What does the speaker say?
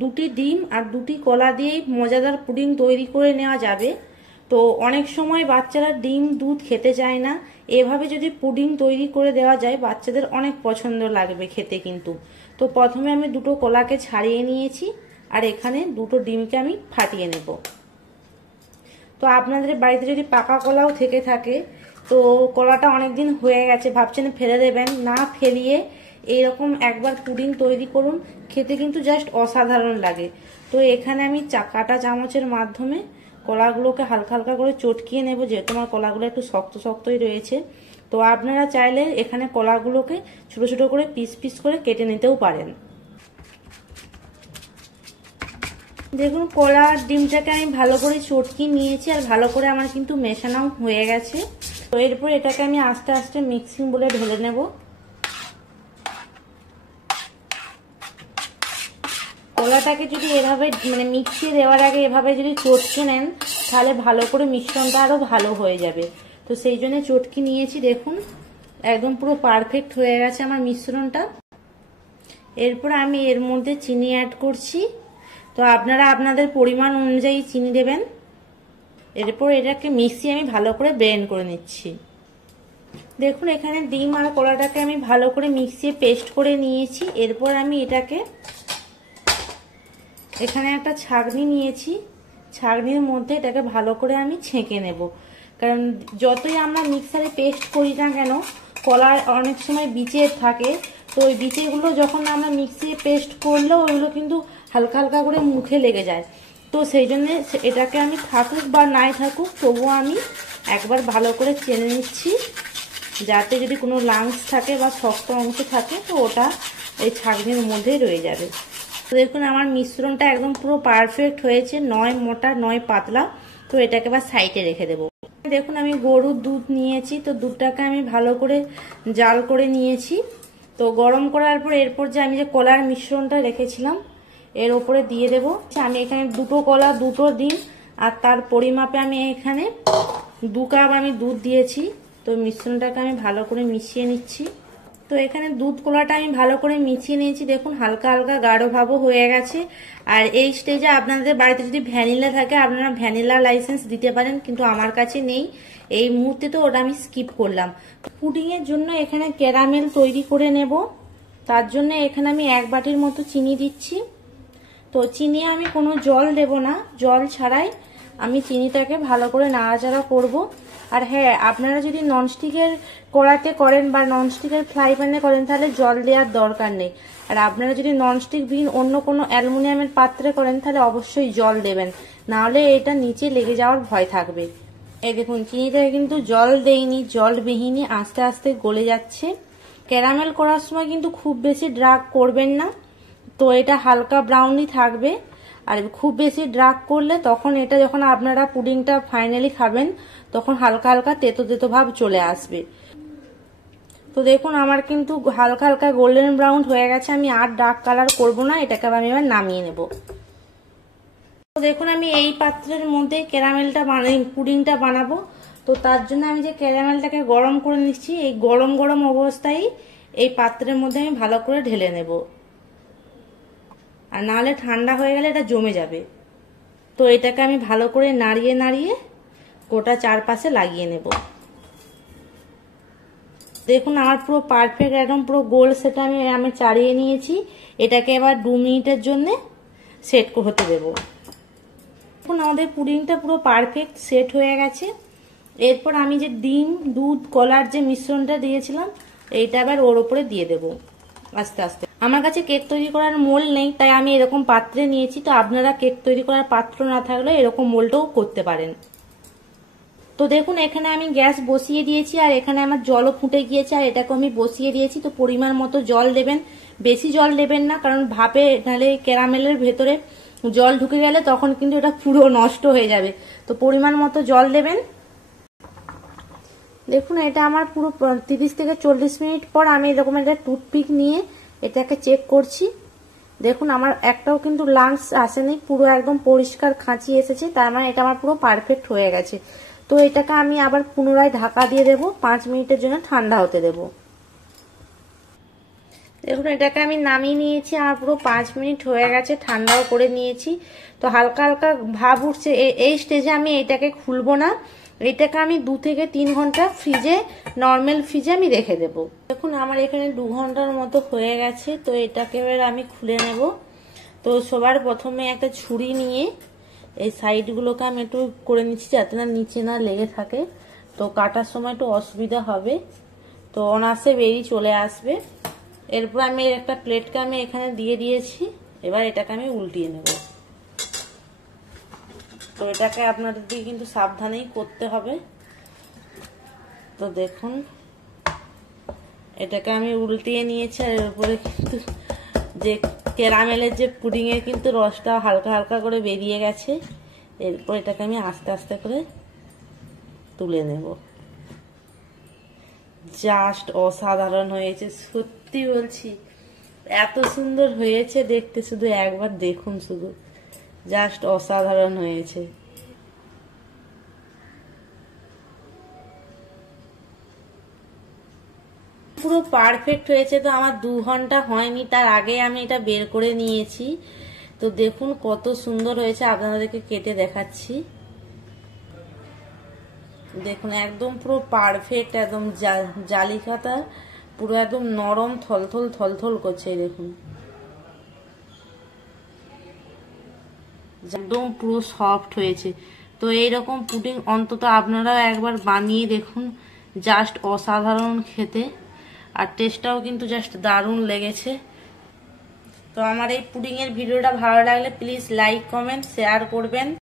দুটি ডিম আর দুটি কলা দিয়েই মজাদার পুডিং তৈরি করে নেওয়া যাবে। তো অনেক সময় বাচ্চারা ডিম দুধ খেতে চায় না, এভাবে যদি পুডিং তৈরি করে দেওয়া যায় বাচ্চাদের অনেক পছন্দ লাগবে খেতে কিন্তু। তো প্রথমে আমি দুটো কলাকে ছাড়িয়ে নিয়েছি আর এখানে দুটো ডিমকে আমি ফাটিয়ে নেব। তো আপনাদের বাড়িতে যদি পাকা কলাও থেকে থাকে, তো কলাটা অনেকদিন হয়ে গেছে ভাবছেন ফেলে দেবেন, না ফেলিয়ে এইরকম একবার পুডিং তৈরি করুন, খেতে কিন্তু জাস্ট অসাধারণ লাগে। তো এখানে আমি কাঁটা চামচের মাধ্যমে কলাগুলোকে হালকা হালকা করে চটকিয়ে নেব, যেহেতু আমার কলাগুলো একটু শক্ত শক্তই রয়েছে। তো আপনারা চাইলে এখানে কলাগুলোকে ছোট ছোট করে পিস পিস করে কেটে নিতেও পারেন। দেখুন কলা আর ডিমটাকে আমি ভালো করে চটকিয়ে নিয়েছি আর ভালো করে আমার কিন্তু মেশানো হয়ে গেছে। তো এরপর এটাকে আমি আস্তে আস্তে মিক্সিং বলে ঢেলে নেব। কলাটাকে যদি এভাবে মানে মিক্সিয়ে দেওয়ার আগে এভাবে যদি চটকে নেন তাহলে ভালো করে মিশ্রণটা আরো ভালো হয়ে যাবে। তো সেই জন্য চটকি নিয়েছি, দেখুন একদম পুরো পারফেক্ট হয়ে গেছে আমার মিশ্রণটা। এরপর আমি এর মধ্যে চিনি অ্যাড করছি। তো আপনারা আপনাদের পরিমাণ অনুযায়ী চিনি দেবেন। এরপর এটাকে মিশিয়ে আমি ভালো করে ব্লেন্ড করে নিচ্ছি। দেখুন এখানে ডিম আর কলাটাকে আমি ভালো করে মিশিয়ে পেস্ট করে নিয়েছি। এরপর আমি এটাকে এখানে একটা ছাঁকনি নিয়েছি, ছাঁকনির মধ্যে এটাকে ভালো করে আমি ছেঁকে নেব। কারণ যতই আমরা মিক্সারে পেস্ট করি না কেন কলার অনেক সময় বিচে থাকে, তো ওই বিচেগুলো যখন আমরা মিক্সিতে পেস্ট করলেও ওইগুলো কিন্তু হালকা হালকা করে মুখে লেগে যায়। তো সেই জন্য এটাকে আমি থাকুক বা নাই থাকুক তবুও আমি একবার ভালো করে চেনে নিচ্ছি, যাতে যদি কোনো লাংস থাকে বা শক্ত অংশ থাকে তো ওটা এই ছাঁকনির মধ্যেই রয়ে যাবে। তো দেখুন আমার মিশ্রণটা একদম পুরো পারফেক্ট হয়েছে, নয় মোটা নয় পাতলা। তো এটাকে আবার সাইডে রেখে দেবো। দেখুন আমি গরুর দুধ নিয়েছি, তো দুধটাকে আমি ভালো করে জাল করে নিয়েছি। তো গরম করার পর এরপর যে আমি যে কলার মিশ্রণটা রেখেছিলাম এর উপরে দিয়ে দেবো। আমি এখানে দুটো কলা দুটো ডিম আর তার পরিমাপে আমি এখানে 2 কাপ আমি দুধ দিয়েছি। তো মিশ্রণটাকে আমি ভালো করে মিশিয়ে নিচ্ছি। তো এখানে দুধ কলাটা আমি ভালো করে মিশিয়ে নিয়েছি, দেখুন হালকা হালকা গাঢ় ভাবও হয়ে গেছে। আর এই স্টেজে আপনাদের বাড়িতে যদি ভ্যানিলা থাকে আপনারা ভ্যানিলা লাইসেন্স দিতে পারেন, কিন্তু আমার কাছে নেই এই মুহূর্তে, তো ওটা আমি স্কিপ করলাম। পুডিং এর জন্য এখানে ক্যারামেল তৈরি করে নেব। তার জন্য এখানে আমি 1 বাটির মতো চিনি দিচ্ছি। তো চিনি আমি কোনো জল দেব না, জল ছাড়াই আমি চিনিটাকে ভালো করে নাড়াচাড়া করব। আর হ্যাঁ, আপনারা যদি ননস্টিকের কড়াতে করেন বা ননস্টিকের ফ্রাই প্যানে করেন তাহলে জল দেওয়ার দরকার নেই। আর আপনারা যদি ননস্টিক বিহীন অন্য কোনো অ্যালুমিনিয়ামের পাত্রে করেন তাহলে অবশ্যই জল দেবেন, নাহলে এটা নিচে লেগে যাওয়ার ভয় থাকবে। এই দেখুন চিনিটাকে কিন্তু জল দেইনি, জল বিহীনই আস্তে আস্তে গলে যাচ্ছে। ক্যারামেল করার সময় কিন্তু খুব বেশি ড্রাগ করবেন না, তো এটা হালকা ব্রাউনই থাকবে। আর খুব বেশি ড্রাগ করলে তখন এটা যখন আপনারা পুডিংটা ফাইনালি খাবেন তখন হালকা হালকা তেতো তেতো ভাব চলে আসবে। তো দেখুন আমার কিন্তু হালকা হালকা গোল্ডেন ব্রাউন হয়ে গেছে, আমি আর ডার্ক কালার করব না, এটাকে আমি এবার নামিয়ে নেব। তো দেখুন আমি এই পাত্রের মধ্যে ক্যারামেলটা পুডিংটা বানাবো। তো তার জন্য আমি যে ক্যারামেলটাকে গরম করে নিচ্ছি, এই গরম গরম অবস্থায় এই পাত্রের মধ্যে আমি ভালো করে ঢেলে নেব, আর নাহলে ঠান্ডা হয়ে গেলে এটা জমে যাবে। তো এটাকে আমি ভালো করে নাড়িয়ে নাড়িয়ে গোটা চারপাশে লাগিয়ে নেব। দেখুন আমার পুরো পারফেক্ট একদম পুরো গোল সেটা আমি চাড়িয়ে নিয়েছি। এটাকে এবার 2 মিনিটের জন্য সেট হতে দেব। দেখুন আমাদের পুডিংটা পুরো পারফেক্ট সেট হয়ে গেছে। এরপর আমি যে ডিম দুধ কলার যে মিশ্রণটা দিয়েছিলাম এইটা আবার ওর উপরে দিয়ে দেব আস্তে আস্তে। আমার কাছে কেক তৈরি করার মোল্ড নেই তাই আমি এরকম পাত্রে নিয়েছি। তো আপনারা কেক তৈরি করার পাত্র না থাকলে এরকম মোল্ডও করতে পারেন। তো দেখুন এখানে আমি গ্যাস বসিয়ে দিয়েছি আর এখানে আমার জলও ফুটে গিয়েছে আর এটাকে আমি বসিয়ে দিয়েছি। তো পরিমাণ মতো জল দেবেন, বেশি জল দেবেন না, কারণ ভাপে নাহলে ক্যারামেলের ভেতরে জল ঢুকে গেলে তখন কিন্তু এটা পুরো নষ্ট হয়ে যাবে। তো পরিমাণ মতো জল দেবেন। দেখুন এটা আমার পুরো 30 থেকে 40 মিনিট পর আমি এরকম একটা টুথপিক নিয়ে এটাকে চেক করছি। দেখুন আমার একটাও কিন্তু লাংস আসেনি, পুরো একদম পরিষ্কার খাঁচি এসেছে, তার মানে এটা আমার পুরো পারফেক্ট হয়ে গেছে। তো এটাকে আমি আবার পুনরায় ঢাকা দিয়ে দেব, 5 মিনিটের জন্য ঠান্ডা হতে দেব। দেখুন এটাকে আমি নামিয়ে নিয়েছি, আমার পুরো 5 মিনিট হয়ে গেছে, ঠান্ডাও করে নিয়েছি। তো হালকা হালকা ভাব উঠছে, এই স্টেজে আমি এটাকে খুলবো না, এটাকে আমি 2 থেকে 3 ঘন্টা ফ্রিজে, নর্মাল ফ্রিজে আমি রেখে দেবো। দেখুন আমার এখানে 2 ঘন্টার মতো হয়ে গেছে। তো এটাকে এবার আমি খুলে নেব। তো সবার প্রথমে একটা ছুরি নিয়ে এই সাইডগুলোকে আমি একটু করে নিচ্ছি যাতে না নিচে না লেগে থাকে, তো কাটার সময় একটু অসুবিধা হবে, তো অনায়াসে বেরিয়ে চলে আসবে। এরপর আমি একটা প্লেটকে আমি এখানে দিয়ে দিয়েছি, এবার এটাকে আমি উল্টিয়ে নেব। তো এটাকে আপনাদের দিয়ে কিন্তু সাবধানেই করতে হবে। তো দেখুন এটাকে আমি উল্টিয়ে নিয়েছি, আর এর উপরে কিন্তু যে ক্যারামেলের যে পুডিং এর কিন্তু রসটা হালকা হালকা করে বেরিয়ে গেছে। এরপর এটাকে আমি আস্তে আস্তে করে তুলে নেব। জাস্ট অসাধারণ হয়েছে, সত্যি বলছি, এত সুন্দর হয়েছে দেখতে, শুধু একবার দেখুন, শুধু জাস্ট অসাধারণ হয়েছে। পুরো পারফেক্ট হয়েছে। তো আমার 2 ঘন্টা হয়নি, তার আগে আমি এটা বের করে নিয়েছি। তো দেখুন কত সুন্দর হয়েছে, আপনাদেরকে কেটে দেখাচ্ছি। দেখুন একদম পুরো পারফেক্ট, একদম জালিকাতা, পুরো একদম নরম, থলথল থলথল করছে। দেখুন একদম পুরো সফট হয়েছে। তো এইরকম পুডিং অন্তত আপনারাও একবার বানিয়ে দেখুন, জাস্ট অসাধারণ খেতে, আর টেস্টটাও কিন্তু জাস্ট দারুণ লেগেছে। তো আমার এই পুডিং এর ভিডিওটা ভালো লাগলে প্লিজ লাইক, কমেন্ট, শেয়ার করবেন।